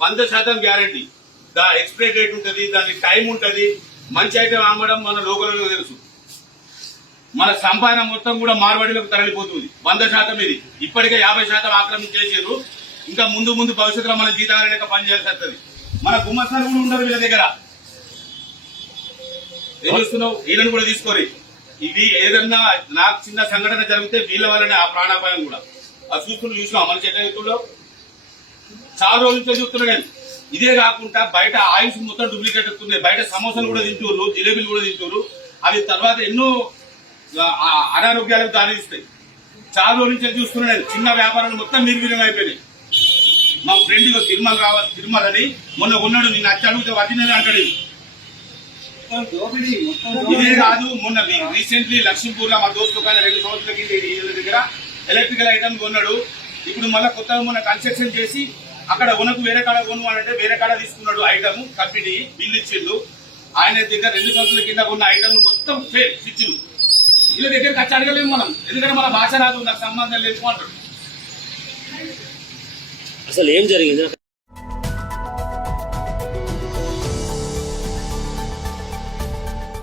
100% guarantee. దా expiry date ఉంటది, దానికి time ఉంటది. మంచి ఐటమ్ అమ్మడం మన లోకల్లో తెలుసు. మన సంపాదన మొత్తం కూడా మార్వాడిలోకి తరలిపోతుంది. 100% ఇది. ఇప్పటికే 50% ఆక్రమించేసారు. ఇంకా ముందు ముందు భవిష్యత్తులో మన జీతాల లెక్క పనిచేయాల్సి వస్తుంది. మన గుమ్మస్తాలు కూడా ఉండరు వీళ్ళ దగ్గర. ఏం చూస్తున్నావు? వీళ్ళని కూడా తీసుకోరి. ఇది ఏదన్నా నాకు చిన్న సంఘటన జరిగితే వీళ్ళ వల్లనే ఆ ప్రాణాపాయం కూడా. ఆ చూసినావు మన చెట్ల చాలా రోజుల నుంచి చూస్తున్నాడు. ఇదే కాకుండా బయట ఆయిల్స్ మొత్తం డూప్లికేట్ వస్తున్నాయి. బయట సమోసాలు కూడా తింటున్నారు, జిలేబీలు కూడా తింటున్నారు. అవి తర్వాత ఎన్నో అనారోగ్యాలకు దారిస్తాయి. చాలా రోజుల నుంచి చూస్తున్నాడు. చిన్న వ్యాపారాలు మొత్తం నిర్వీర్యం అయిపోయినాయి. మా ఫ్రెండ్ తిరుమల అని మొన్న ఉన్నాడు. నేను నచ్చి అడిగితే వదినని అంటాడు. ఇదే కాదు, మొన్న రీసెంట్లీ లక్ష్మీపూర్ లో మా దోస్తు కానీ 2 సంవత్సరాల కింద దగ్గర ఎలక్ట్రికల్ ఐటమ్ కొన్నాడు. ఇప్పుడు మళ్ళీ కొత్తగా మొన్న కన్స్ట్రక్షన్ చేసి అక్కడ ఉనకు వేరే కాడ కొను అంటే వేరే కాడ తీసుకున్నాడు. ఐటమ్ కంపెనీ బిల్లు ఇచ్చిండు. ఆయన దగ్గర 2 సంవత్సరాల కింద ఉన్న ఐటమ్ మొత్తం ఫేల్ స్విచ్లు. వీళ్ళ దగ్గరికి వచ్చి అడగలేము మనం, ఎందుకంటే మన భాష రాదు, నాకు సంబంధం లేదు అంటాడు. అసలు ఏం జరిగింది?